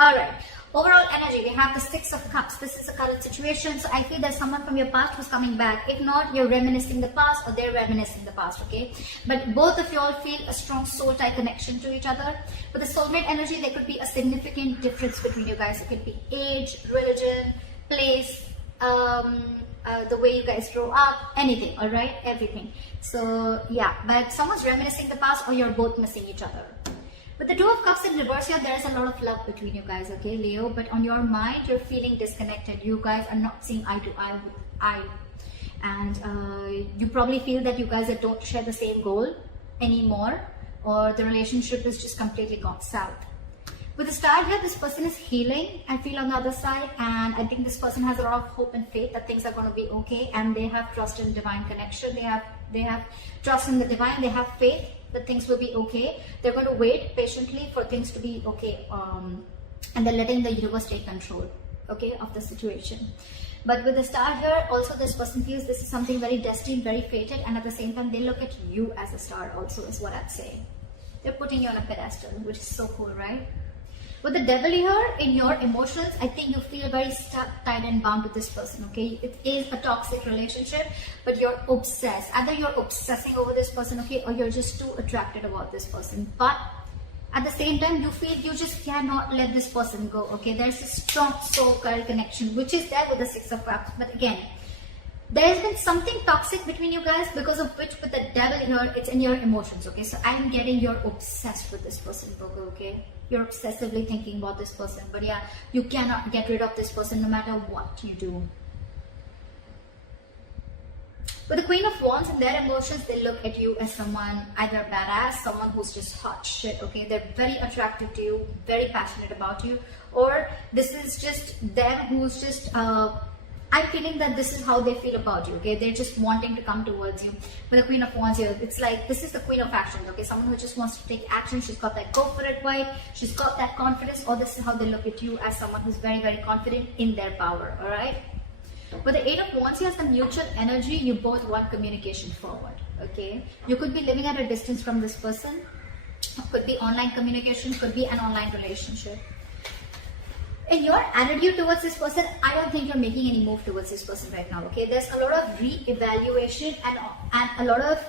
Alright, overall energy, we have the Six of Cups. This is the current situation. So I feel there's someone from your past who's coming back. If not, you're reminiscing the past or they're reminiscing the past, okay? But both of you all feel a strong soul tie connection to each other. With the soulmate energy, there could be a significant difference between you guys. It could be age, religion, place, the way you guys grow up, anything, alright? Everything. So yeah, but someone's reminiscing the past or you're both missing each other. With the Two of Cups in reverse here, there is a lot of love between you guys, okay, Leo? But on your mind, you're feeling disconnected. You guys are not seeing eye to eye. And you probably feel that you guys don't share the same goal anymore, or the relationship is just completely gone south. With the Star here, this person is healing, I feel, on the other side. And I think this person has a lot of hope and faith that things are going to be okay. And they have trust in divine connection. They have trust in the divine. They have faith that things will be okay. They're going to wait patiently for things to be okay, and they're letting the universe take control, okay, of the situation. But with the Star here, also this person feels this is something very destined, very fated, and at the same time they look at you as a star also, is what I'd say. They're putting you on a pedestal, which is so cool, right? With the Devil here, in your emotions, I think you feel very stuck, tied and bound to this person, okay? It is a toxic relationship, but you're obsessed. Either you're obsessing over this person, okay, or you're just too attracted about this person. But at the same time, you feel you just cannot let this person go, okay? There's a strong soul-girl connection, which is there with the Six of Cups. But again, there's been something toxic between you guys, because of which with the Devil here, it's in your emotions, okay? So I'm getting you're obsessed with this person, Virgo, okay? You're obsessively thinking about this person, but yeah, you cannot get rid of this person no matter what you do. With the Queen of Wands and their emotions, they look at you as someone either badass, someone who's just hot shit, okay? They're very attracted to you, very passionate about you, or this is just them who's just, I'm feeling that this is how they feel about you, okay? They're just wanting to come towards you. With the Queen of Wands here, it's like, this is the Queen of Action, okay? Someone who just wants to take action. She's got that go for it vibe. She's got that confidence, or this is how they look at you, as someone who's very, very confident in their power, all right? With the Eight of Wands here, has the mutual energy. You both want communication forward, okay? You could be living at a distance from this person. Could be online communication, could be an online relationship. In your attitude towards this person, I don't think you're making any move towards this person right now, okay? There's a lot of re-evaluation and a lot of,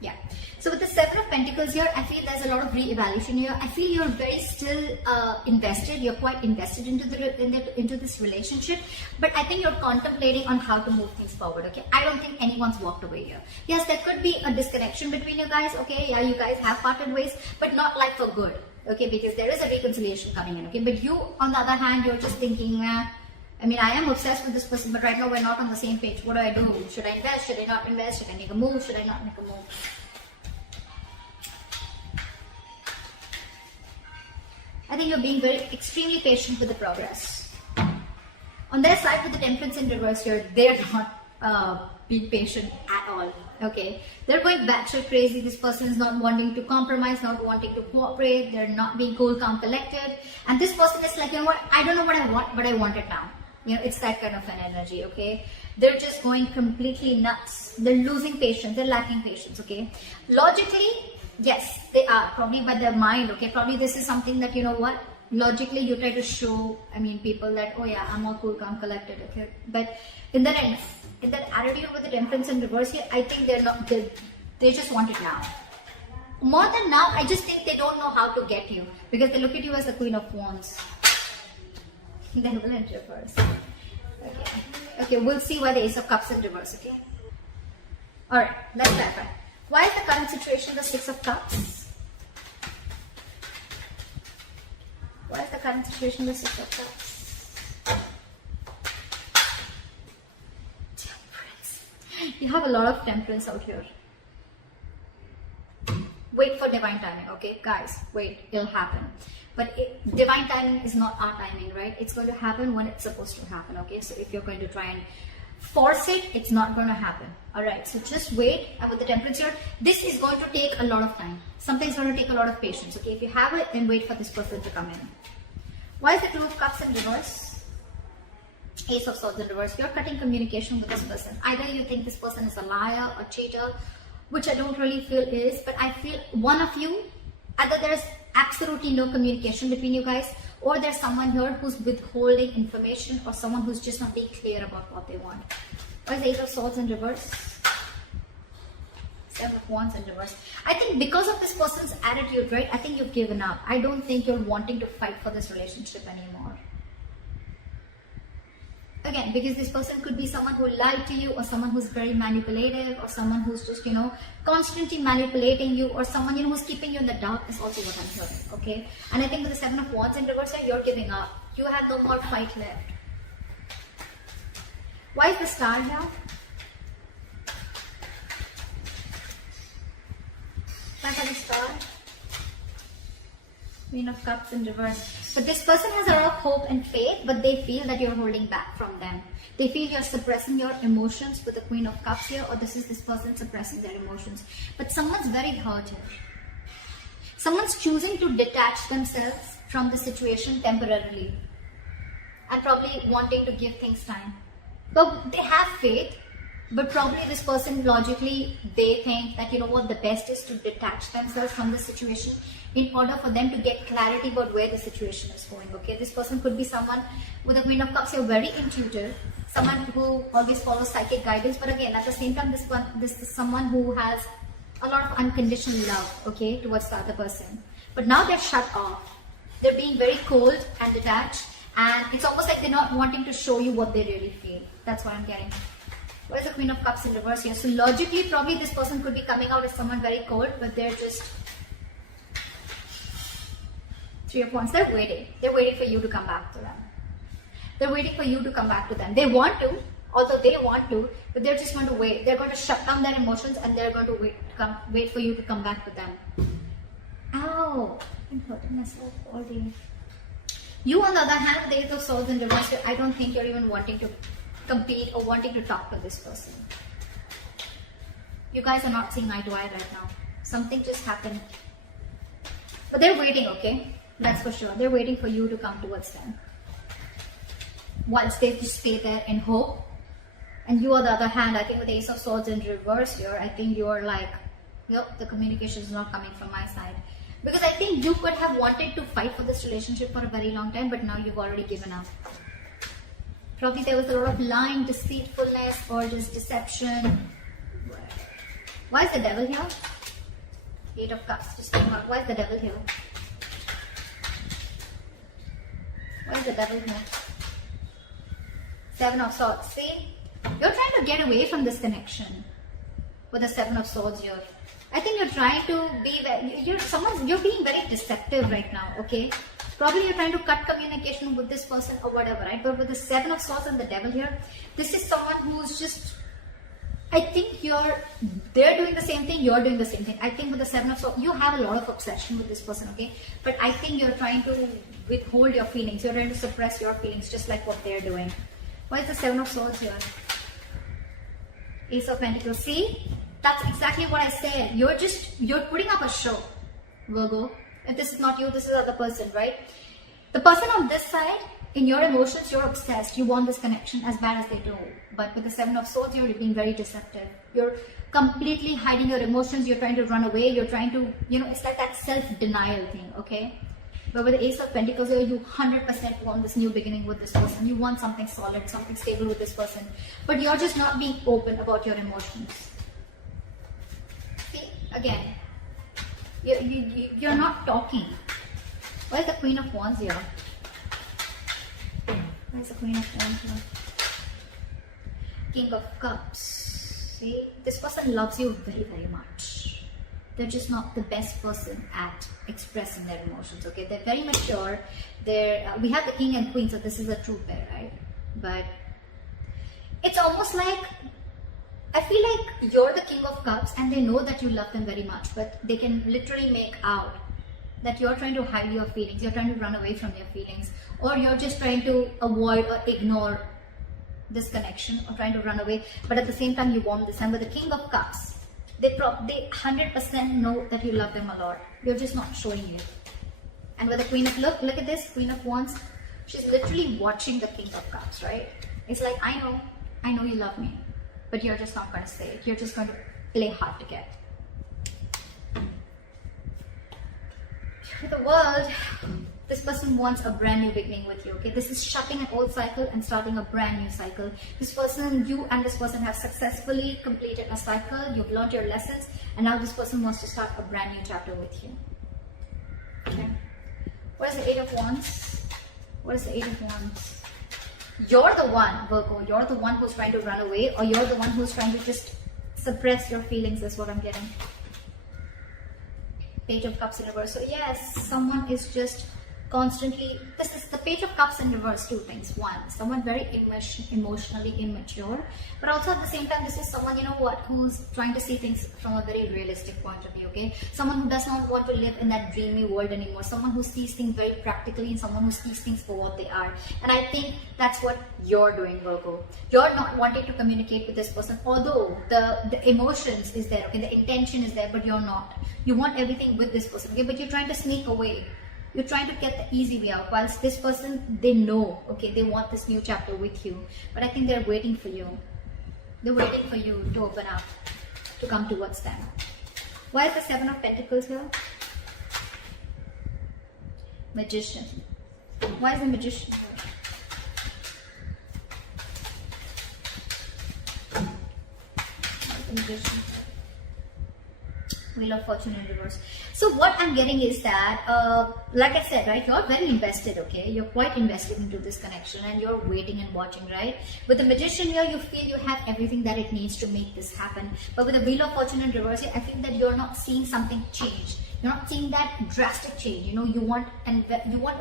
yeah. So with the Seven of Pentacles here, I feel there's a lot of re-evaluation here. I feel you're very still invested. You're quite invested into this relationship, but I think you're contemplating on how to move things forward, okay? I don't think anyone's walked away here. Yes, there could be a disconnection between you guys, okay? Yeah, you guys have parted ways, but not like for good, okay? Because there is a reconciliation coming in, okay? But you, on the other hand, you're just thinking, I mean, I am obsessed with this person, but right now we're not on the same page. What do? Should I invest? Should I not invest? Should I make a move? Should I not make a move? I think you're being extremely patient with the progress. On their side, with the Temperance in reverse here, they're not being patient at all, okay? They're going batshit crazy. This person is not wanting to compromise, not wanting to cooperate. They're not being cool, calm, collected. And this person is like, you know what, I don't know what I want, but I want it now. You know, it's that kind of an energy, okay? They're just going completely nuts. They're losing patience. They're lacking patience, okay? Logically, yes, they are, probably by their mind, okay? Probably this is something that, you know what, logically you try to show, I mean, people that, oh yeah, I'm all cool, calm, collected, okay? But in that attitude with the Temperance in reverse here, I think they're not, they just want it now. More than now, I just think they don't know how to get you, because they look at you as the Queen of Wands. Then we'll in reverse. Okay. Okay, we'll see why the Ace of Cups in reverse, okay? Alright, let's clarify. Why is the current situation the Six of Cups? Why is the current situation the Six of Cups? Temperance. You have a lot of temperance out here. Wait for divine timing, okay? Guys, wait, it'll happen. But divine timing is not our timing, right? It's going to happen when it's supposed to happen, okay? So if you're going to try and force it, it's not going to happen. Alright, so just wait. And with the temperature, this is going to take a lot of time. Something's going to take a lot of patience, okay? If you have it, then wait for this person to come in. Why is the Two of Cups in reverse? Ace of Swords in reverse. You're cutting communication with this person. Either you think this person is a liar, a cheater, which I don't really feel is, but I feel one of you Either there's absolutely no communication between you guys, or there's someone here who's withholding information, or someone who's just not being clear about what they want. Why is the Eight of Swords in reverse? Seven of Wands in reverse. I think because of this person's attitude, right? I think you've given up. I don't think you're wanting to fight for this relationship anymore. Again, because this person could be someone who lied to you, or someone who's very manipulative, or someone who's just, constantly manipulating you, or someone, who's keeping you in the dark is also what I'm hearing, okay? And I think with the Seven of Wands in reverse here, you're giving up. You have no more fight left. Why is the Star here? Why is the Star? Queen of Cups in reverse. But this person has a lot of hope and faith, but they feel that you're holding back from them. They feel you're suppressing your emotions with the Queen of Cups here, or this is this person suppressing their emotions. But someone's very hurt here. Someone's choosing to detach themselves from the situation temporarily, and probably wanting to give things time. But they have faith, but probably this person logically, they think that, the best is to detach themselves from the situation in order for them to get clarity about where the situation is going, okay? This person could be someone with the Queen of Cups, you're very intuitive, someone who always follows psychic guidance, but again, at the same time, this is someone who has a lot of unconditional love, okay, towards the other person. But now they're shut off. They're being very cold and detached, and it's almost like they're not wanting to show you what they really feel. That's what I'm getting. What is the Queen of Cups in reverse here? So logically, probably this person could be coming out as someone very cold, but they're just... Three of Wands. They're waiting. They're waiting for you to come back to them. They're waiting for you to come back to them. They want to, although they want to, but they're just going to wait. They're going to shut down their emotions, and they're going to wait for you to come back to them. Ow! I'm hurting myself all day. You, on the other hand, the Eight of Swords in reverse, I don't think you're even wanting to compete or wanting to talk to this person. You guys are not seeing eye to eye right now. Something just happened. But they're waiting, okay? That's for sure. They're waiting for you to come towards them. Once they just stay there in hope. And you, on the other hand, I think with the Ace of Swords in reverse here, I think you're like, yep, the communication is not coming from my side. Because I think you could have wanted to fight for this relationship for a very long time, but now you've already given up. Probably there was a lot of lying, deceitfulness, or just deception. Why is the Devil here? Eight of Cups just came out. Why is the Devil here? Why is the Devil here? Seven of Swords. See? You're trying to get away from this connection with the Seven of Swords here. I think you're trying to be, you're being very deceptive right now, okay? Probably you're trying to cut communication with this person or whatever, right? But with the Seven of Swords and the Devil here, this is someone who's just, I think they're doing the same thing, you're doing the same thing. I think with the Seven of Swords, you have a lot of obsession with this person, okay? But I think you're trying to withhold your feelings. You're trying to suppress your feelings, just like what they're doing. Why is the Seven of Swords here? Ace of Pentacles. See? That's exactly what I said. You're putting up a show, Virgo. If this is not you, this is the other person, right? The person on this side, in your emotions, you're obsessed. You want this connection as bad as they do. But with the Seven of Swords, you're being very deceptive. You're completely hiding your emotions. You're trying to run away. You're trying to, it's like that self-denial thing, okay? But with the Ace of Pentacles, you 100% want this new beginning with this person. You want something solid, something stable with this person. But you're just not being open about your emotions. See, again, you're not talking. Why is the Queen of Wands here? Why is the Queen of Wands here? King of Cups. See, this person loves you very, very much. They're just not the best person at expressing their emotions, okay? They're very mature. We have the King and Queen, so this is a true pair, right? But it's almost like, I feel like you're the King of Cups and they know that you love them very much, but they can literally make out that you're trying to hide your feelings, you're trying to run away from your feelings, or you're just trying to avoid or ignore this connection, or trying to run away, but at the same time you want this. And with the King of Cups, they 100% know that you love them a lot. You're just not showing it. And with the Queen of, look at this, Queen of Wands, she's literally watching the King of Cups, right? It's like, I know you love me, but you're just not going to say it. You're just going to play hard to get. The world, this person wants a brand new beginning with you, okay? This is shutting an old cycle and starting a brand new cycle. This person, you and this person have successfully completed a cycle. You've learned your lessons, and now this person wants to start a brand new chapter with you. Okay. What is the Eight of Wands? What is the Eight of Wands? You're the one, Virgo. You're the one who's trying to run away, or you're the one who's trying to just suppress your feelings, is what I'm getting. Page of Cups in reverse. So yes, someone is just constantly, this is the Page of Cups in reverse. Two things. One, someone very emotionally immature, but also at the same time, this is someone, you know what, who's trying to see things from a very realistic point of view, okay? Someone who does not want to live in that dreamy world anymore. Someone who sees things very practically, and someone who sees things for what they are. And I think that's what you're doing, Virgo. You're not wanting to communicate with this person, although the emotions is there, okay? The intention is there, but you're not. You want everything with this person, okay? But you're trying to sneak away. You're trying to get the easy way out, whilst this person, they know, okay, they want this new chapter with you. But I think they're waiting for you. They're waiting for you to open up, to come towards them. Why is the Seven of Pentacles here? Magician. Why is the Magician here? Why is the Magician here? Wheel of Fortune in reverse. So what I'm getting is that, like I said, right, you're very invested, okay? You're quite invested into this connection, and you're waiting and watching, right? With the Magician here, you feel you have everything that it needs to make this happen. But with the Wheel of Fortune in reverse here, I think that you're not seeing something change. You're not seeing that drastic change. You know, you want a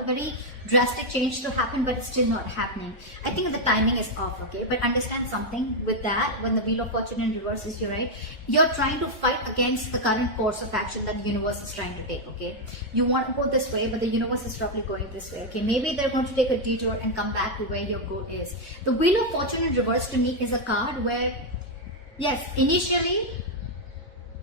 very drastic change to happen, but it's still not happening. I think the timing is off, okay? But understand something with that, when the Wheel of Fortune in reverse is here, right? You're trying to fight against the current course of action that the universe is trying to take, okay? You want to go this way, but the universe is probably going this way, okay? Maybe they're going to take a detour and come back to where your goal is. The Wheel of Fortune in reverse to me is a card where, yes, initially,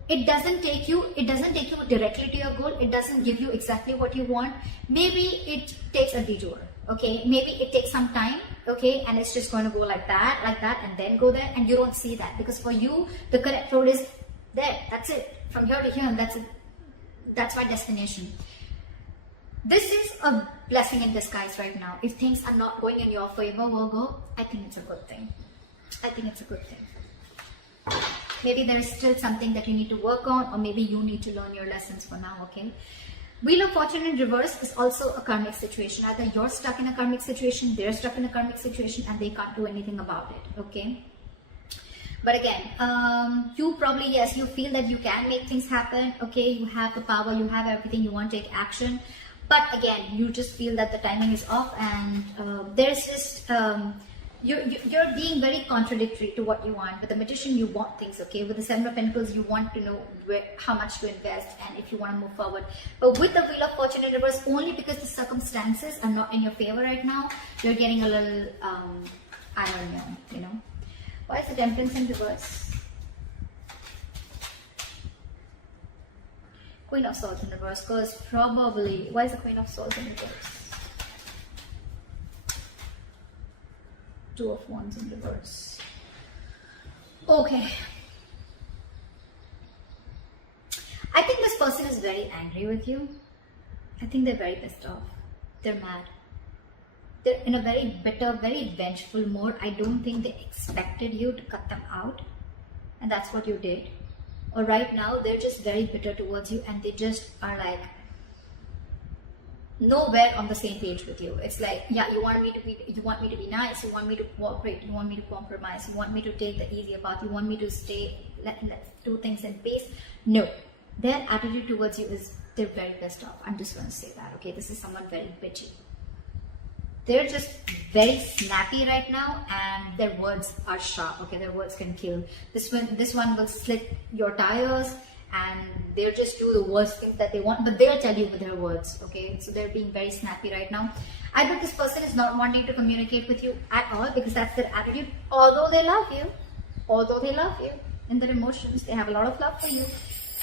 it doesn't take you directly to your goal. It doesn't give you exactly what you want. Maybe it takes a detour, okay? Maybe it takes some time, okay? And it's just going to go like that, and then go there, and you don't see that, because for you, the correct road is there. That's it. From here to here, and that's it. That's my destination. This is a blessing in disguise right now. If things are not going in your favor, Virgo, I think it's a good thing. I think it's a good thing. Maybe there is still something that you need to work on, or maybe you need to learn your lessons for now, okay? Wheel of Fortune in reverse is also a karmic situation. Either you're stuck in a karmic situation, they're stuck in a karmic situation, and they can't do anything about it, okay? But again, you probably, yes, you feel that you can make things happen, okay? You have the power, you have everything, you want to take action. But again, you just feel that the timing is off, and there's just... You're being very contradictory to what you want. With the Magician, you want things, okay? With the Seven of Pentacles, you want to know how much to invest and if you want to move forward. But with the Wheel of Fortune in reverse, only because the circumstances are not in your favor right now, you're getting a little, I don't know, you know. Why is the Temperance in reverse? Queen of Swords in reverse, because probably, why is the Queen of Swords in reverse? Two of Wands in reverse. Okay. I think this person is very angry with you. I think they're very pissed off. They're mad. They're in a very bitter, very vengeful mode. I don't think they expected you to cut them out. And that's what you did. Or right now, they're just very bitter towards you, and they just are like, nowhere on the same page with you. It's like, yeah, you want me to be nice, you want me to cooperate, you want me to compromise, you want me to take the easier path, you want me to stay, let's do things in pace. No, their attitude towards you is they're very pissed off. I'm just going to say that, okay? This is someone very bitchy. They're just very snappy right now, and their words are sharp, okay? Their words can kill. This one will slit your tires, and they'll just do the worst things that they want, but they'll tell you with their words, okay? So they're being very snappy right now. I bet this person is not wanting to communicate with you at all, because that's their attitude. Although they love you in their emotions, they have a lot of love for you.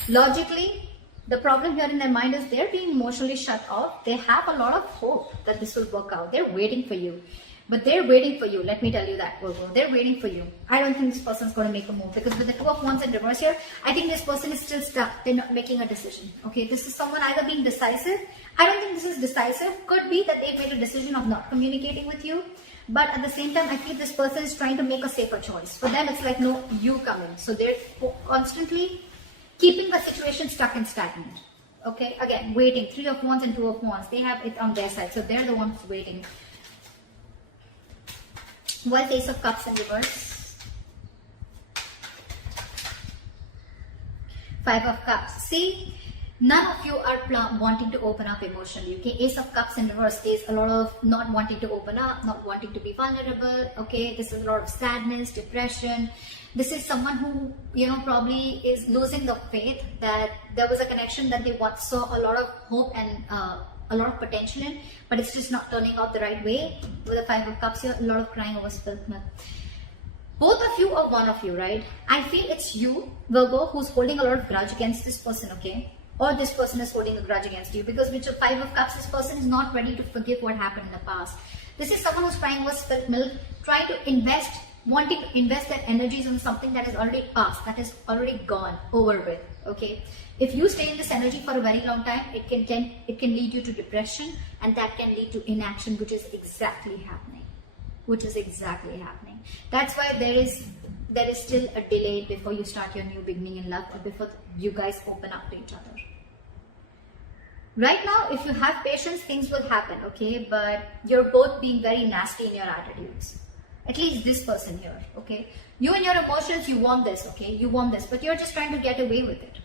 Logically, the problem here in their mind is they're being emotionally shut off. They have a lot of hope that this will work out. They're waiting for you. But they're waiting for you. Let me tell you that, Virgo. They're waiting for you. I don't think this person's going to make a move, because with the Two of Wands in reverse here, I think this person is still stuck. They're not making a decision. Okay, this is someone either being decisive, I don't think this is decisive. Could be that they made a decision of not communicating with you. But at the same time, I feel this person is trying to make a safer choice. For them, it's like, no, you come in. So they're constantly keeping the situation stuck and stagnant. Okay, again, waiting. 3 of Wands and 2 of Wands. They have it on their side. So they're the ones waiting. Wealth, Ace of Cups in reverse. 5 of Cups. See, none of you are wanting to open up emotionally. Okay, Ace of Cups in reverse is a lot of not wanting to open up, not wanting to be vulnerable. Okay, this is a lot of sadness, depression. This is someone who, probably is losing the faith that there was a connection that they once saw a lot of hope and a lot of potential in, but it's just not turning out the right way. With the 5 of Cups here, a lot of crying over spilled milk. Both of you or one of you, right? I feel it's you, Virgo, who's holding a lot of grudge against this person, okay? Or this person is holding a grudge against you, because with your 5 of Cups, this person is not ready to forgive what happened in the past. This is someone who's crying over spilled milk, trying to invest, wanting to invest their energies on something that is already past, that is already gone, over with, okay? If you stay in this energy for a very long time, it can lead you to depression, and that can lead to inaction, which is exactly happening. That's why there is still a delay before you start your new beginning in love, or before you guys open up to each other. Right now, if you have patience, things will happen, okay? But you're both being very nasty in your attitudes. At least this person here, okay? You and your emotions, you want this, okay? You want this, but you're just trying to get away with it.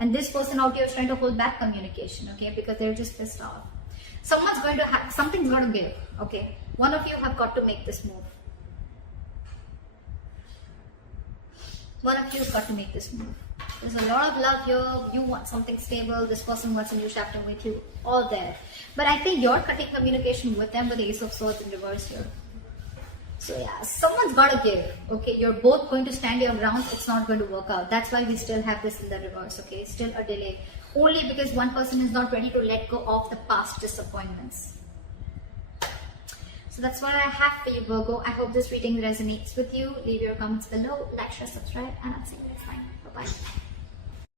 And this person out here is trying to hold back communication, okay? Because they're just pissed off. Something's going to give, okay? One of you have got to make this move. One of you has got to make this move. There's a lot of love here. You want something stable. This person wants a new chapter with you. All there. But I think you're cutting communication with them with the Ace of Swords in reverse here. So yeah, someone's got to give. Okay, you're both going to stand your ground. It's not going to work out. That's why we still have this in the reverse. Okay, still a delay. Only because one person is not ready to let go of the past disappointments. So that's what I have for you, Virgo. I hope this reading resonates with you. Leave your comments below, like, share, subscribe, and I'll see you next time. Bye-bye.